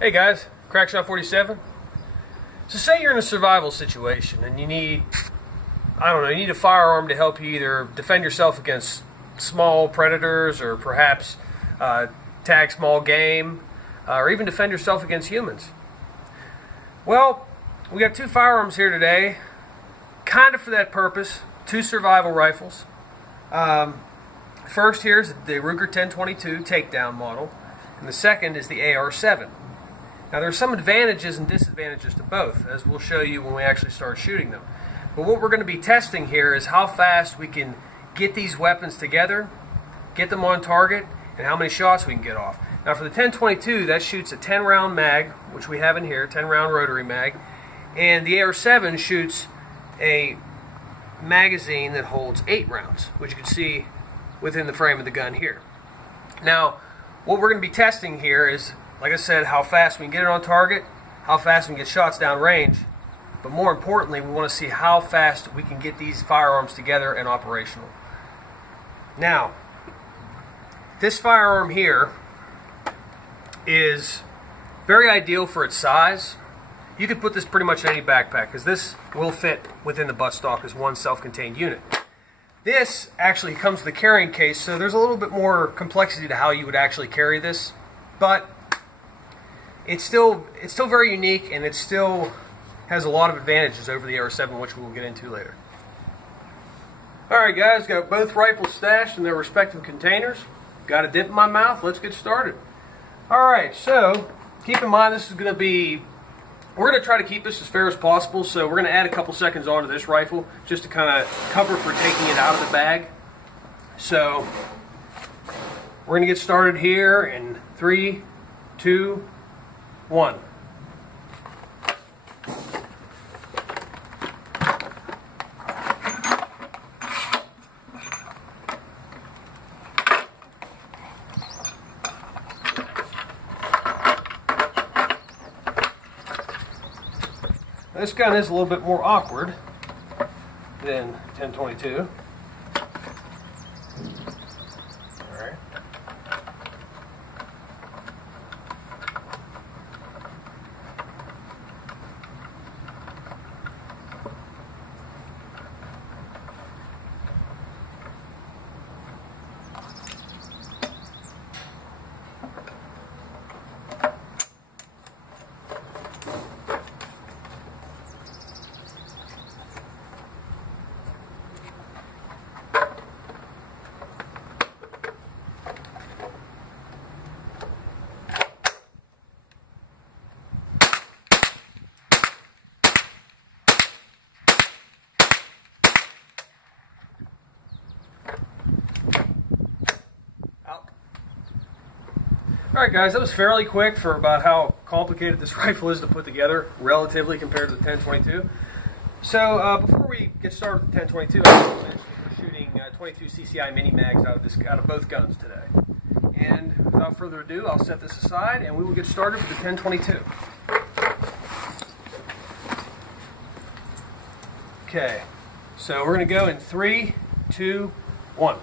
Hey guys, Crackshot47. So say you're in a survival situation and you need, you need a firearm to help you either defend yourself against small predators or perhaps tag small game or even defend yourself against humans. Well, we got two firearms here today, kind of for that purpose, two survival rifles. First here is the Ruger 1022 Takedown model, and the second is the AR-7. Now there are some advantages and disadvantages to both, as we'll show you when we actually start shooting them. But what we're going to be testing here is how fast we can get these weapons together, get them on target, and how many shots we can get off. Now for the 1022, that shoots a 10-round mag, which we have in here, 10-round rotary mag, and the AR-7 shoots a magazine that holds 8 rounds, which you can see within the frame of the gun here. Now, what we're going to be testing here is, like I said, how fast we can get it on target, how fast we can get shots down range, but more importantly, we want to see how fast we can get these firearms together and operational. Now, this firearm here is very ideal for its size. You could put this pretty much in any backpack because this will fit within the buttstock as one self-contained unit. This actually comes with a carrying case, so there's a little bit more complexity to how you would actually carry this, but it's still very unique, and it still has a lot of advantages over the AR-7, which we will get into later. Alright guys, got both rifles stashed in their respective containers. Got a dip in my mouth, let's get started. Alright, so keep in mind this is going to be, we're going to try to keep this as fair as possible, so we're going to add a couple seconds onto this rifle just to kind of cover for taking it out of the bag. So we're going to get started here in 3, 2, 1. This gun is a little bit more awkward than 1022. Alright. Alright guys, that was fairly quick for about how complicated this rifle is to put together, relatively compared to the 1022. So before we get started with the 1022, I want to mention we're shooting 22 CCI mini mags out of both guns today. And without further ado, I'll set this aside and we will get started with the 1022. Okay, so we're going to go in 3, 2, 1.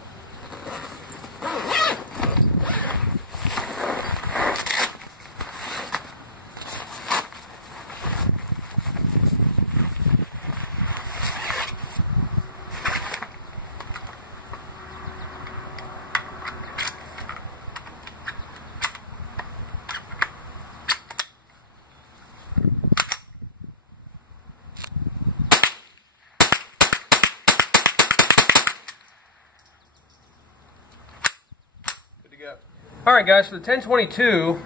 Alright guys, for the 1022,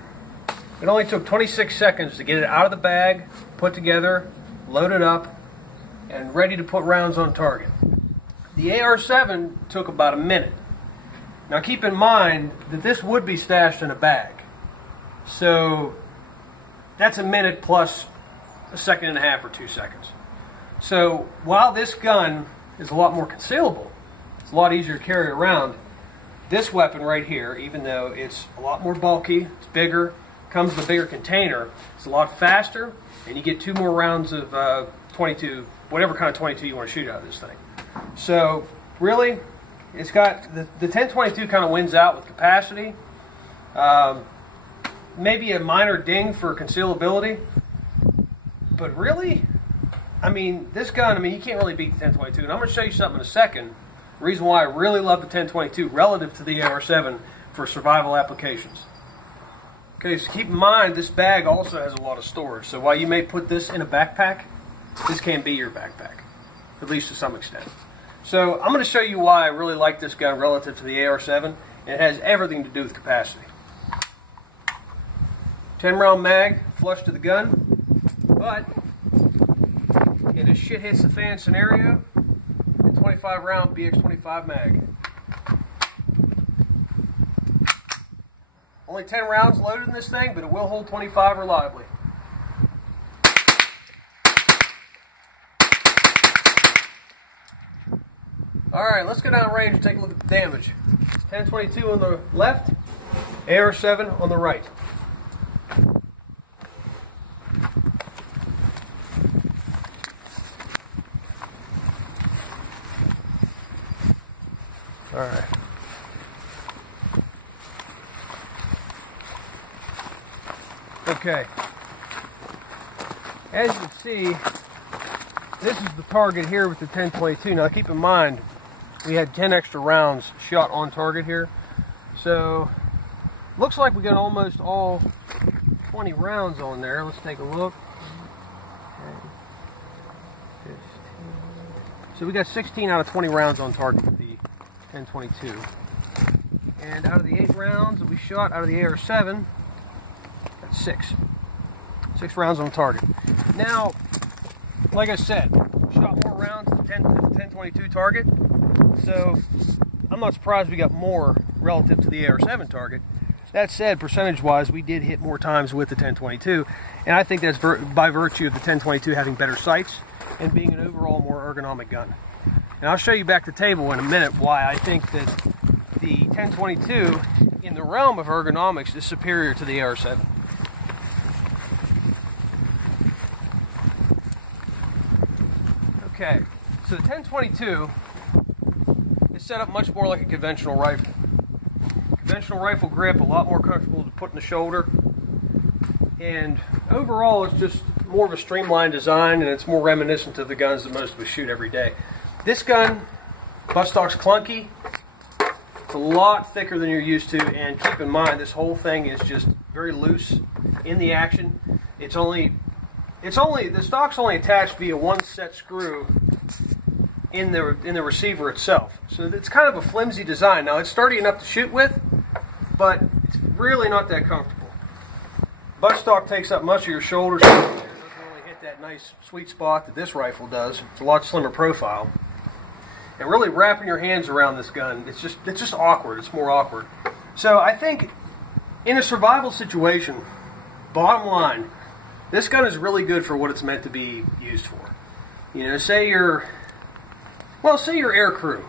it only took 26 seconds to get it out of the bag, put together, loaded up, and ready to put rounds on target. The AR-7 took about a minute. Now keep in mind that this would be stashed in a bag. So that's a minute plus a second and a half or 2 seconds. So while this gun is a lot more concealable, it's a lot easier to carry around, this weapon right here, even though it's a lot more bulky, it's bigger, comes with a bigger container, it's a lot faster, and you get 2 more rounds of 22, whatever kind of 22 you want to shoot out of this thing. So really, it's got, the 1022 kind of wins out with capacity. maybe a minor ding for concealability, but really, I mean, this gun, I mean, you can't really beat the 1022. And I'm going to show you something in a second. The reason why I really love the 1022 relative to the AR-7 for survival applications. Okay, so keep in mind, this bag also has a lot of storage. So while you may put this in a backpack, this can't be your backpack, at least to some extent. So I'm going to show you why I really like this gun relative to the AR-7, and it has everything to do with capacity. 10-round mag, flush to the gun, but in a shit hits the fan scenario, a 25-round BX-25 mag. Only 10 rounds loaded in this thing, but it will hold 25 reliably. Alright, let's go down range and take a look at the damage. 1022 on the left, AR-7 on the right. Alright. Okay. As you can see, this is the target here with the 1022. Now keep in mind, we had 10 extra rounds shot on target here. So, looks like we got almost all 20 rounds on there. Let's take a look. Okay. So we got 16 out of 20 rounds on target with the 1022. And out of the 8 rounds that we shot out of the AR-7, that's 6. 6 rounds on target. Now, like I said, shot more rounds at the 1022 target, so I'm not surprised we got more relative to the AR-7 target. That said, percentage-wise, we did hit more times with the 1022, and I think that's by virtue of the 1022 having better sights and being an overall more ergonomic gun. And I'll show you back the table in a minute why I think that the 1022 in the realm of ergonomics is superior to the AR-7. Okay, so the 1022 is set up much more like a conventional rifle. Conventional rifle grip, a lot more comfortable to put in the shoulder, and overall it's just more of a streamlined design, and it's more reminiscent of the guns that most of us shoot every day. This gun, buttstock's clunky, it's a lot thicker than you're used to, and keep in mind this whole thing is just very loose in the action. The stock's only attached via one set screw in the receiver itself. So it's kind of a flimsy design. Now it's sturdy enough to shoot with, but it's really not that comfortable. Buttstock takes up much of your shoulders. It doesn't really hit that nice sweet spot that this rifle does. It's a lot slimmer profile. And really wrapping your hands around this gun, it's just awkward. It's more awkward. So I think in a survival situation, bottom line, this gun is really good for what it's meant to be used for. You know, say you're air crew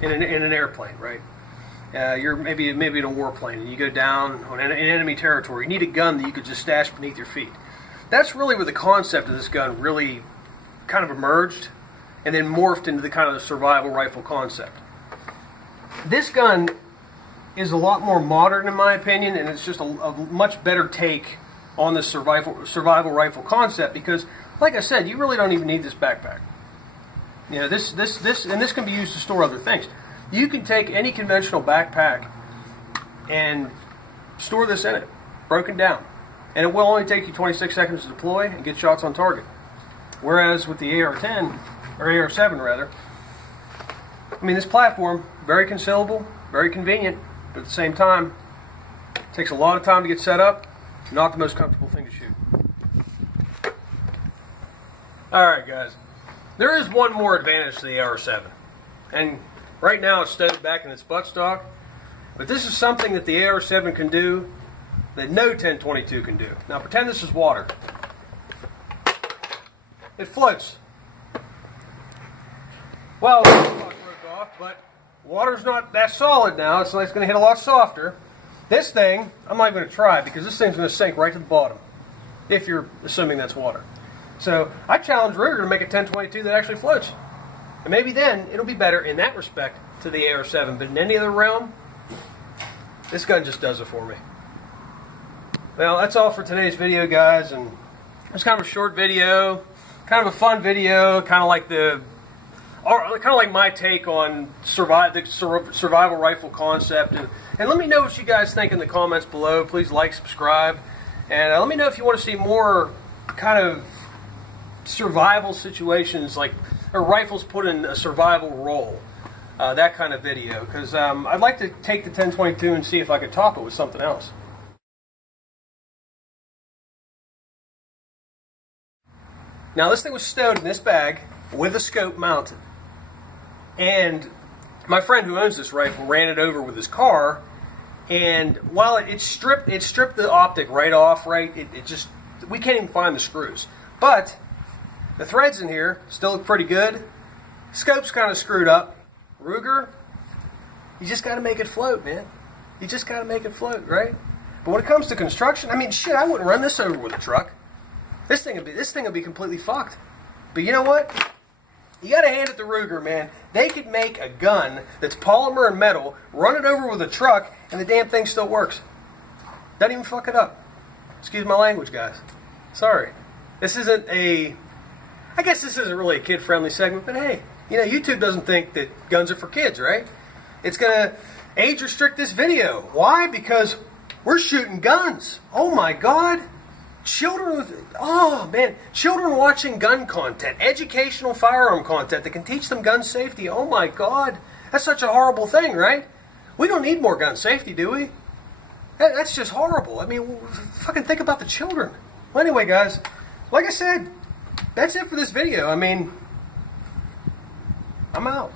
in an airplane, right? You're maybe in a warplane and you go down on enemy territory. You need a gun that you could just stash beneath your feet. That's really where the concept of this gun really kind of emerged and then morphed into the kind of the survival rifle concept. This gun is a lot more modern in my opinion, and it's just a much better take on the survival rifle concept because, like I said, you really don't even need this backpack. You know, this can be used to store other things. You can take any conventional backpack and store this in it, broken down, and it will only take you 26 seconds to deploy and get shots on target. Whereas with the AR-10 or AR-7 rather, I mean, this platform very concealable, very convenient, but at the same time, it takes a lot of time to get set up. Not the most comfortable thing to shoot. Alright guys, there is one more advantage to the AR-7. And right now it's stowed back in its buttstock, but this is something that the AR-7 can do that no 1022 can do. Now pretend this is water. It floats. Well, the buttstock broke off, but water's not that solid now. It's going to hit a lot softer. This thing, I'm not even going to try because this thing's going to sink right to the bottom, if you're assuming that's water. So I challenge Ruger to make a 1022 that actually floats. And maybe then it'll be better in that respect to the AR-7, but in any other realm, this gun just does it for me. Well, that's all for today's video, guys, and it's kind of a short video, kind of a fun video, kind of like my take on the survival rifle concept. And let me know what you guys think in the comments below. Please like, subscribe, and let me know if you want to see more kind of survival situations, like rifles put in a survival role, that kind of video, because I'd like to take the 1022 and see if I could top it with something else. Now this thing was stowed in this bag with a scope mounted, and my friend who owns this rifle ran it over with his car, and while it stripped the optic right off, it just, we can't even find the screws, but the threads in here still look pretty good. Scope's kind of screwed up. Ruger, you just got to make it float, man. You just got to make it float, right? But when it comes to construction, I mean, shit, I wouldn't run this over with a truck. This thing would be completely fucked. But you know what? You got to hand it to Ruger, man. They could make a gun that's polymer and metal, run it over with a truck, and the damn thing still works. Doesn't even fuck it up. Excuse my language, guys. Sorry. This isn't a... I guess this isn't really a kid-friendly segment, but hey, you know, YouTube doesn't think that guns are for kids, right? It's going to age restrict this video. Why? Because we're shooting guns. Oh my God. Children watching gun content, educational firearm content that can teach them gun safety. Oh my God. That's such a horrible thing, right? We don't need more gun safety, do we? That's just horrible. I mean, fucking think about the children. Well, anyway, guys, like I said, that's it for this video. I mean, I'm out.